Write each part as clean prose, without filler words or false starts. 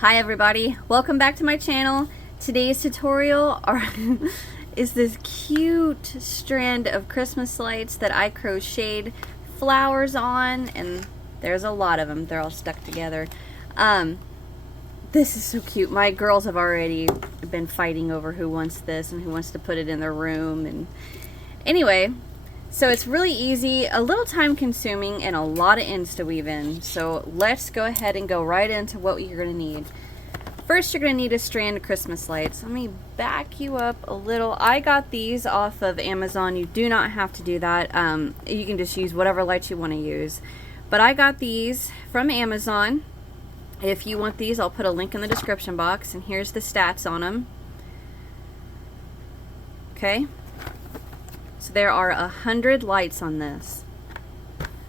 Hi everybody, welcome back to my channel. Today's tutorial is this cute strand of Christmas lights that I crocheted flowers on, and there's a lot of them. They're all stuck together. This is so cute. My girls have already been fighting over who wants this and who wants to put it in their room. And anyway, so it's really easy, a little time consuming, and a lot of ends to weave in. So let's go ahead and go right into what you're going to need. First, you're going to need a strand of Christmas lights. Let me back you up a little. I got these off of Amazon. You do not have to do that. You can just use whatever lights you want to use. But I got these from Amazon. If you want these, I'll put a link in the description box. And here's the stats on them. Okay. So there are 100 lights on this.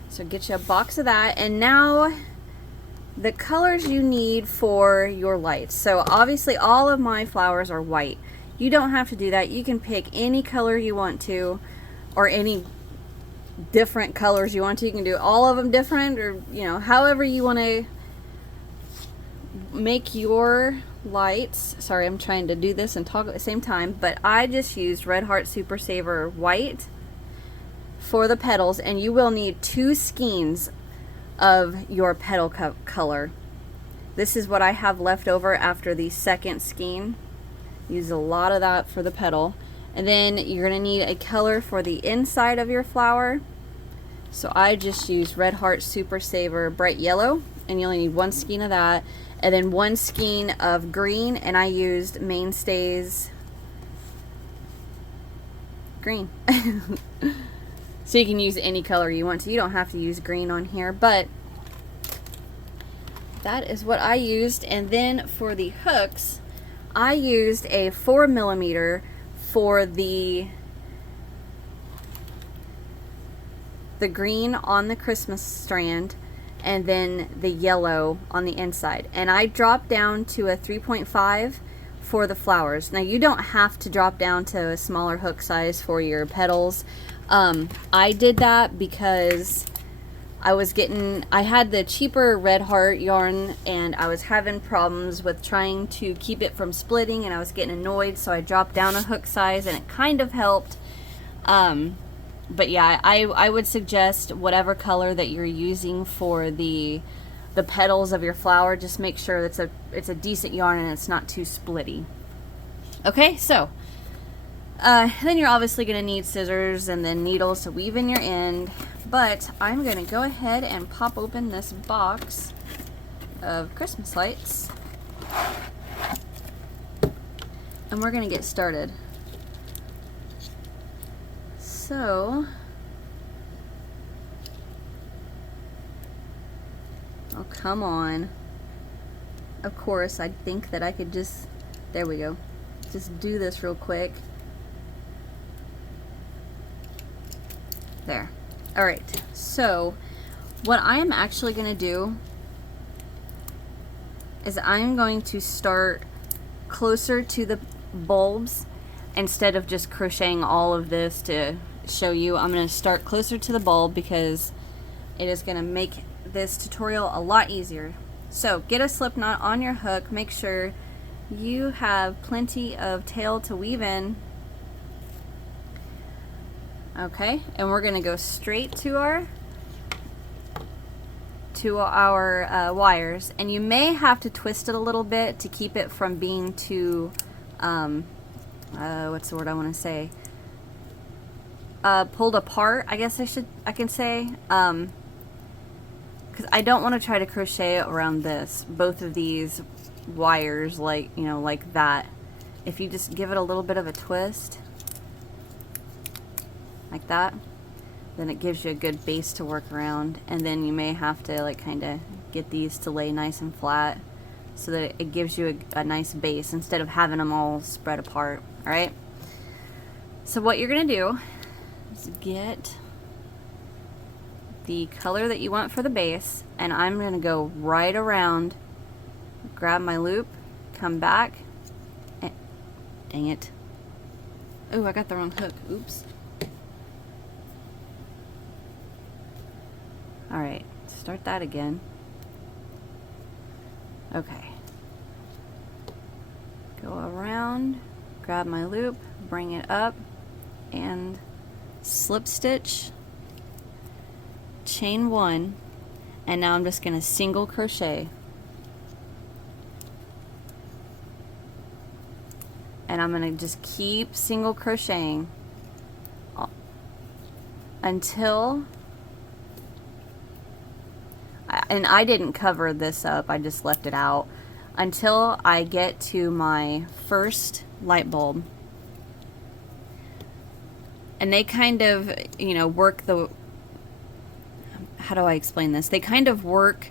So get you a box of that. And now the colors you need for your lights. So obviously all of my flowers are white. You don't have to do that. You can pick any color you want to, or any different colors you want to. You can do all of them different, or however you want to make your lights. Sorry, I'm trying to do this and talk at the same time, but I just used Red Heart Super Saver white for the petals, and you will need 2 skeins of your petal color. This is what I have left over after the second skein. Use a lot of that for the petal. And then you're going to need a color for the inside of your flower. So I just used Red Heart Super Saver Bright Yellow, and you only need 1 skein of that. And then 1 skein of green, and I used Mainstays green. So you can use any color you want to. You don't have to use green on here, but that is what I used. And then for the hooks, I used a 4mm for the green on the Christmas strand, and then the yellow on the inside. And I dropped down to a 3.5 for the flowers. Now you don't have to drop down to a smaller hook size for your petals. I did that because I had the cheaper Red Heart yarn, and I was having problems with trying to keep it from splitting, and I was getting annoyed, so I dropped down a hook size, and it kind of helped. But yeah, I would suggest whatever color that you're using for the petals of your flower. Just make sure it's a decent yarn and it's not too splitty. Okay, so then you're obviously going to need scissors and then needles to weave in your end. But I'm going to go ahead and pop open this box of Christmas lights, and we're going to get started. So, oh come on. Of course, I think that I could just, there we go, just do this real quick. There. Alright, so what I am actually going to do is I'm going to start closer to the bulbs instead of just crocheting all of this to show you. I'm going to start closer to the bulb because it is going to make this tutorial a lot easier. So get a slip knot on your hook. Make sure you have plenty of tail to weave in. Okay, and we're going to go straight to our wires, and you may have to twist it a little bit to keep it from being too what's the word I want to say, pulled apart, I guess I can say, because I don't want to try to crochet around both of these wires like that. If you just give it a little bit of a twist like that, then it gives you a good base to work around. And then you may have to kind of get these to lay nice and flat so that it gives you a nice base instead of having them all spread apart. Alright, so what you're gonna do is get the color that you want for the base, and I'm gonna go right around, grab my loop, come back, and, dang it, oh, I got the wrong hook, oops. Alright, start that again. Okay. Go around, grab my loop, bring it up, and slip stitch, chain 1, and now I'm just going to single crochet. And I'm going to just keep single crocheting until, and I didn't cover this up, I just left it out, until I get to my first light bulb. And they kind of, you know, work the, how do I explain this? They kind of work,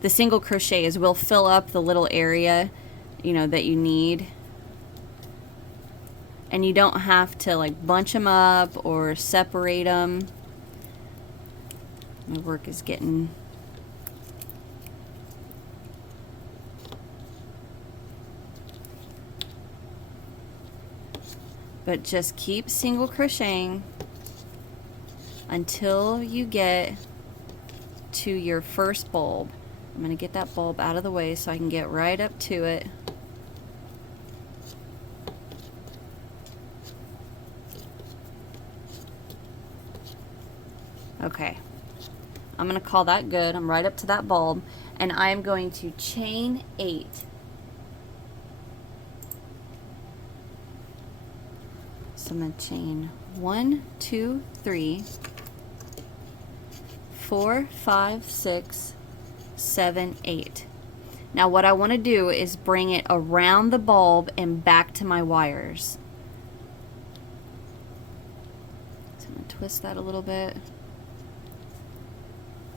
the single crochet is will fill up the little area, you know, that you need. And you don't have to like bunch them up or separate them. My work is getting, but just keep single crocheting until you get to your first bulb. I'm going to get that bulb out of the way so I can get right up to it. Okay, I'm going to call that good. I'm right up to that bulb, and I'm going to chain 8. So I'm going to chain 1, 2, 3, 4, 5, 6, 7, 8. Now what I want to do is bring it around the bulb and back to my wires. So I'm going to twist that a little bit.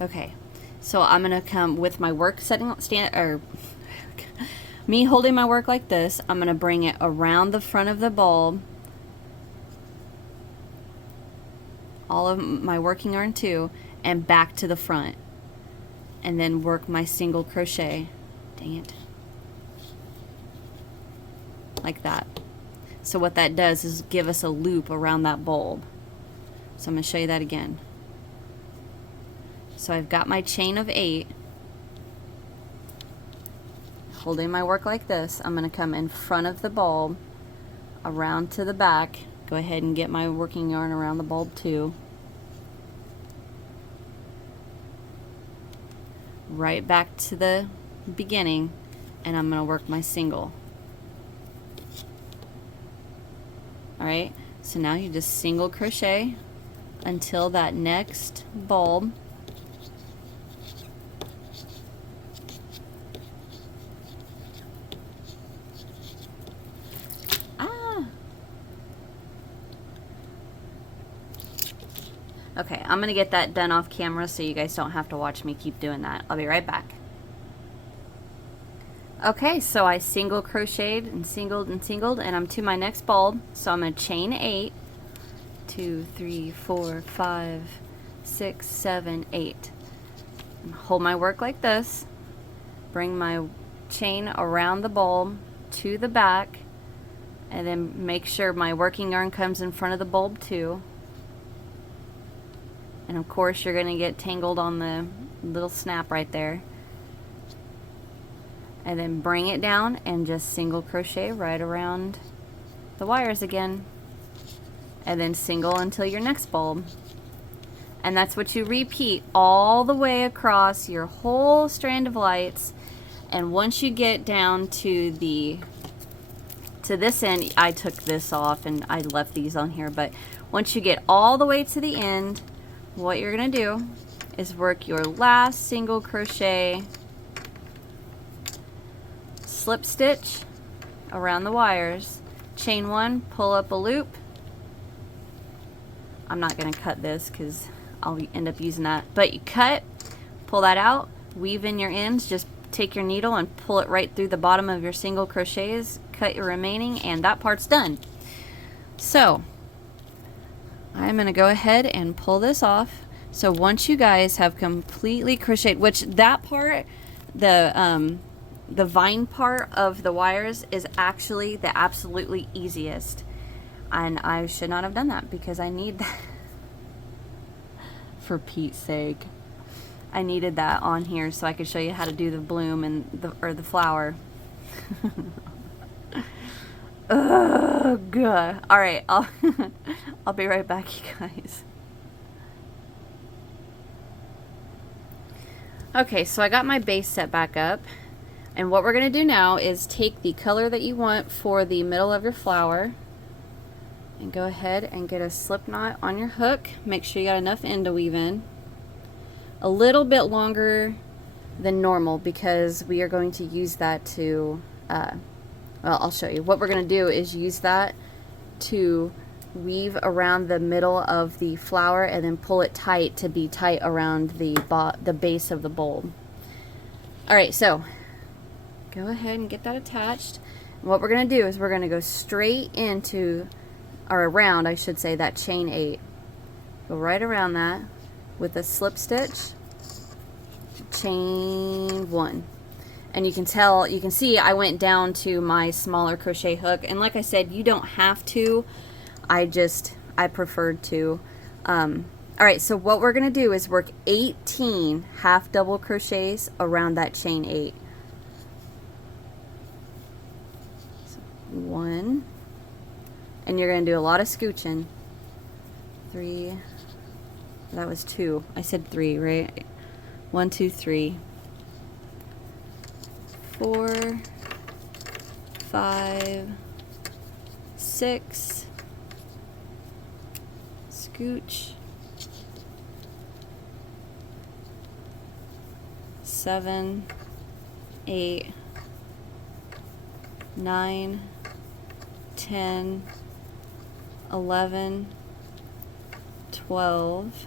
Okay, so I'm gonna come with my work me holding my work like this. I'm gonna bring it around the front of the bulb, all of my working yarn too, and back to the front, and then work my single crochet. Dang it. Like that. So what that does is give us a loop around that bulb. So I'm gonna show you that again. So I've got my chain of 8, holding my work like this. I'm going to come in front of the bulb, around to the back. Go ahead and get my working yarn around the bulb too. Right back to the beginning, and I'm going to work my single. Alright, so now you just single crochet until that next bulb. Okay, I'm gonna get that done off camera so you guys don't have to watch me keep doing that. I'll be right back. Okay, so I single crocheted and singled, and I'm to my next bulb. So I'm gonna chain 8, 2, 3, 4, 5, 6, 7, 8. And hold my work like this. Bring my chain around the bulb to the back, and then make sure my working yarn comes in front of the bulb too. And of course you're going to get tangled on the little snap right there. And then bring it down and just single crochet right around the wires again. And then single until your next bulb. And that's what you repeat all the way across your whole strand of lights. And once you get down to this end, I took this off and I left these on here, but once you get all the way to the end, what you're going to do is work your last single crochet, slip stitch around the wires, chain 1, pull up a loop. I'm not going to cut this because I'll end up using that, but you cut, pull that out, weave in your ends, just take your needle and pull it right through the bottom of your single crochets, cut your remaining, and that part's done. So I'm going to go ahead and pull this off. So once you guys have completely crocheted, which that part, the vine part of the wires is actually the absolutely easiest, and I should not have done that because I need that for Pete's sake. I needed that on here so I could show you how to do the bloom and the flower. Ugh. All right, I'll I'll be right back, you guys. Okay, so I got my base set back up, and what we're gonna do now is take the color that you want for the middle of your flower and go ahead and get a slip knot on your hook. Make sure you got enough end to weave in. A little bit longer than normal because we are going to use that to, well, I'll show you. What we're going to do is use that to weave around the middle of the flower and then pull it tight to be tight around the base of the bulb. Alright, so go ahead and get that attached. And what we're going to do is we're going to go straight into, or around, I should say, that chain 8. Go right around that with a slip stitch, chain 1. And you can see I went down to my smaller crochet hook, and like I said, you don't have to. I preferred to. Alright, so what we're going to do is work 18 half double crochets around that chain 8. So 1, and you're going to do a lot of scooching. 3, that was 2. I said 3, right? 1, 2, 3, 4, 5, 6, scooch, 7, 8, 9, 10, 11, 12,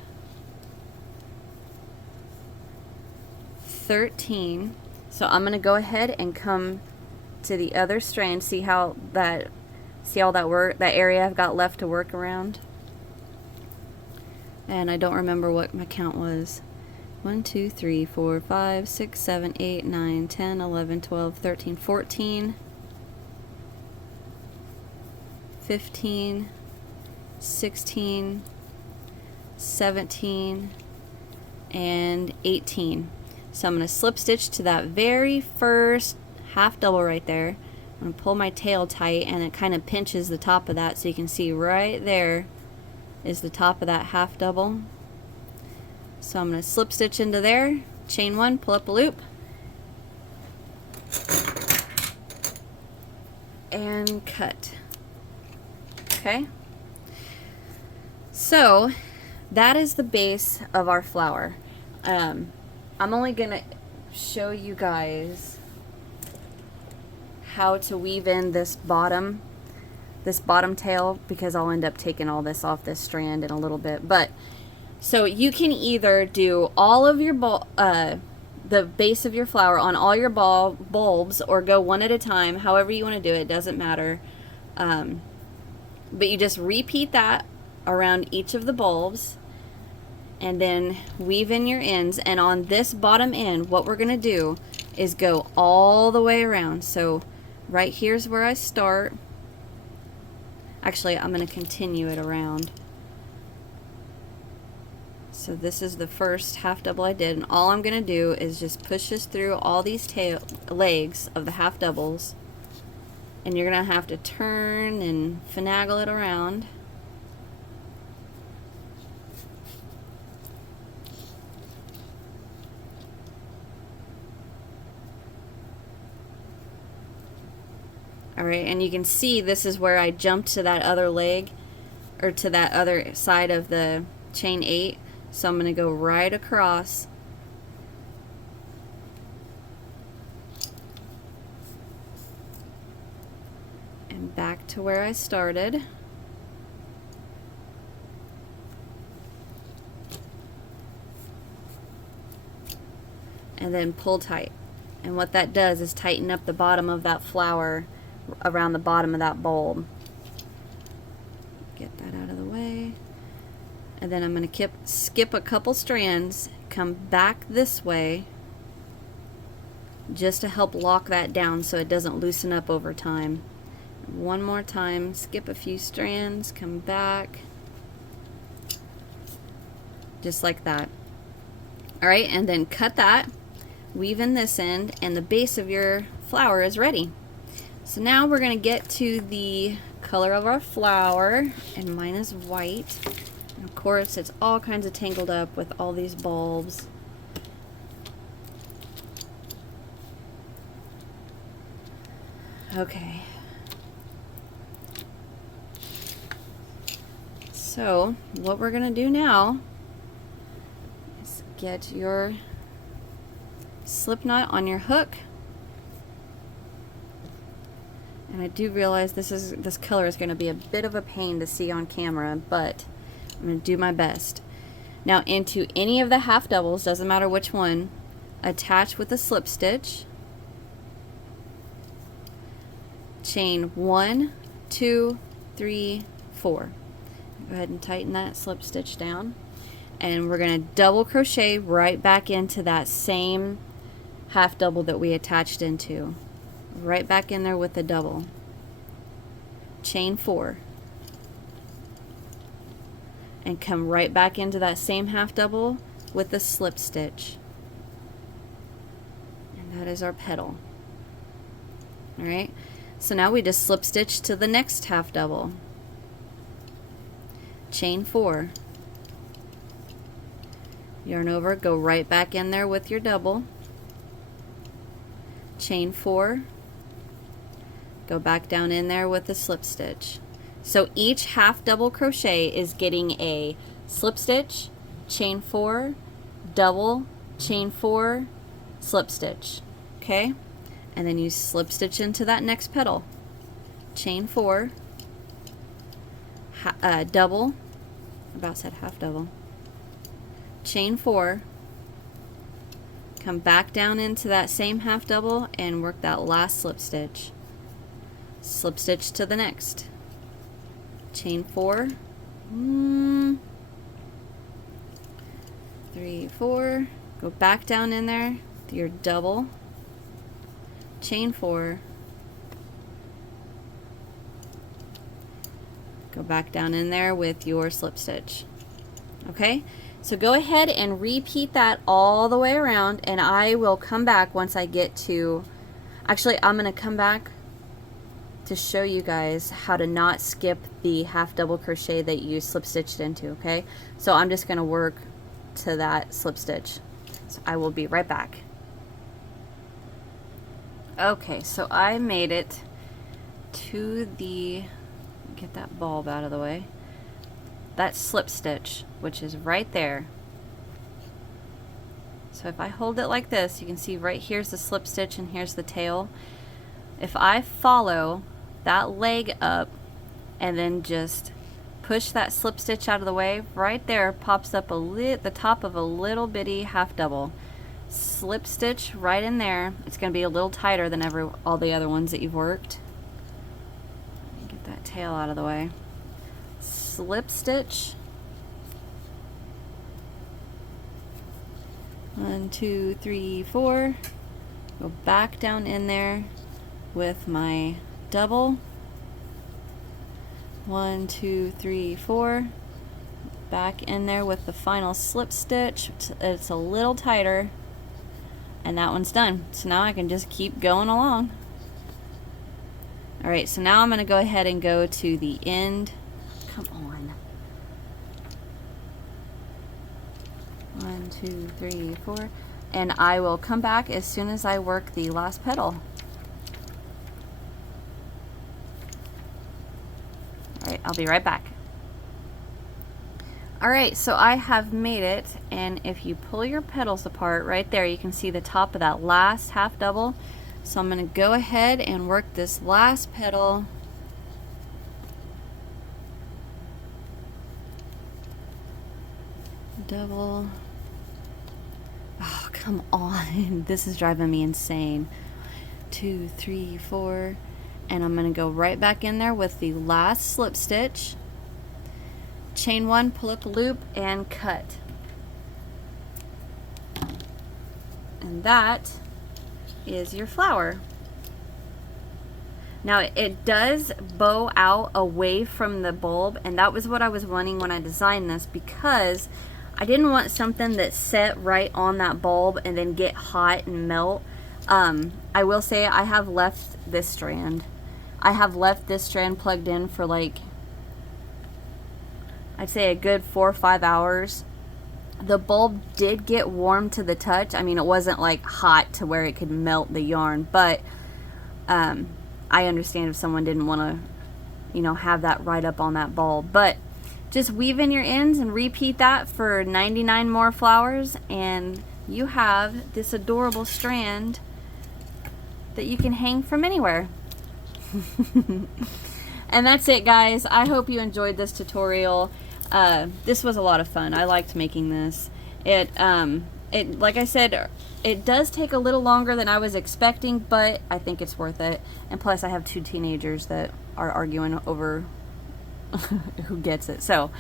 13. So I'm going to go ahead and come to the other strand. See all that area I've got left to work around. And I don't remember what my count was. 1, 2, 3, 4, 5, 6, 7, 8, 9, 10, 11, 12, 13, 14, 15, 16, 17, and 18. So I'm going to slip stitch to that very first half double right there. I'm going to pull my tail tight, and it kind of pinches the top of that, so you can see right there is the top of that half double. So I'm going to slip stitch into there, chain 1, pull up a loop, and cut. Okay, so that is the base of our flower. I'm only gonna show you guys how to weave in this bottom tail, because I'll end up taking all this off this strand in a little bit. But so you can either do all of your the base of your flower on all your bulbs, or go one at a time. However you want to do it, doesn't matter. But you just repeat that around each of the bulbs, and then weave in your ends. And on this bottom end, what we're going to do is go all the way around. So right here's where I start. Actually, I'm going to continue it around. So this is the first half double I did, and all I'm going to do is just push this through all these legs of the half doubles, and you're going to have to turn and finagle it around. Alright, and you can see this is where I jumped to that other leg, or to that other side of the chain 8. So I'm going to go right across and back to where I started. And then pull tight. And what that does is tighten up the bottom of that flower around the bottom of that bulb. Get that out of the way. And then I'm going to skip a couple strands, come back this way, just to help lock that down so it doesn't loosen up over time. One more time, skip a few strands, come back, just like that. Alright, and then cut that, weave in this end, and the base of your flower is ready. So now we're going to get to the color of our flower, and mine is white. And of course, it's all kinds of tangled up with all these bulbs. Okay. So what we're going to do now is get your slip knot on your hook. And I do realize this color is going to be a bit of a pain to see on camera, but I'm going to do my best. Now into any of the half doubles, doesn't matter which one, attach with a slip stitch. Chain 1, 2, 3, 4. Go ahead and tighten that slip stitch down. And we're going to double crochet right back into that same half double that we attached into. Right back in there with the double. Chain 4. And come right back into that same half double with the slip stitch. And that is our petal. Alright, so now we just slip stitch to the next half double. Chain 4. Yarn over, go right back in there with your double. Chain 4. Go back down in there with the slip stitch. So each half double crochet is getting a slip stitch, chain 4, double, chain 4, slip stitch. Okay? And then you slip stitch into that next petal. Chain 4, double, about said half double, chain 4, come back down into that same half double and work that last slip stitch. Slip stitch to the next. Chain 4, 3, 4, go back down in there with your double, chain 4, go back down in there with your slip stitch. Okay, so go ahead and repeat that all the way around, and I will come back once I get to, actually I'm going to come back to show you guys how to not skip the half double crochet that you slip stitched into. Okay, so I'm just going to work to that slip stitch, so I will be right back. Okay, so I made it to the, get that bulb out of the way, that slip stitch, which is right there. So if I hold it like this, you can see right here's the slip stitch and here's the tail. If I follow that leg up and then just push that slip stitch out of the way, right there pops up the top of a little bitty half double. Slip stitch right in there. It's going to be a little tighter than all the other ones that you've worked. Get that tail out of the way. Slip stitch. 1, 2, 3, 4. Go back down in there with my double. 1, 2, 3, 4. Back in there with the final slip stitch. It's a little tighter, and that one's done. So now I can just keep going along. Alright, so now I'm going to go ahead and go to the end. Come on. 1, 2, 3, 4. And I will come back as soon as I work the last petal. Alright, I'll be right back. Alright, so I have made it, and if you pull your petals apart right there, you can see the top of that last half double. So I'm going to go ahead and work this last petal. Double. Oh, come on. This is driving me insane. 2, 3, 4. And I'm going to go right back in there with the last slip stitch. Chain 1, pull up a loop, and cut. And that is your flower. Now it does bow out away from the bulb, and that was what I was wanting when I designed this, because I didn't want something that set right on that bulb and then get hot and melt. I will say I have left this strand, I have left this strand plugged in for like, I'd say a good 4 or 5 hours. The bulb did get warm to the touch. I mean, it wasn't like hot to where it could melt the yarn, but I understand if someone didn't want to, you know, have that right up on that bulb. But just weave in your ends and repeat that for 99 more flowers, and you have this adorable strand that you can hang from anywhere. And that's it, guys. I hope you enjoyed this tutorial. This was a lot of fun. I liked making this. It like I said, it does take a little longer than I was expecting, but I think it's worth it. And plus I have 2 teenagers that are arguing over who gets it. So,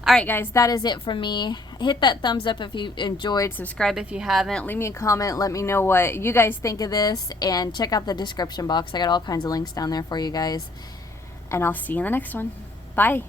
alright guys, that is it from me. Hit that thumbs up if you enjoyed. Subscribe if you haven't. Leave me a comment. Let me know what you guys think of this. And check out the description box. I got all kinds of links down there for you guys. And I'll see you in the next one. Bye.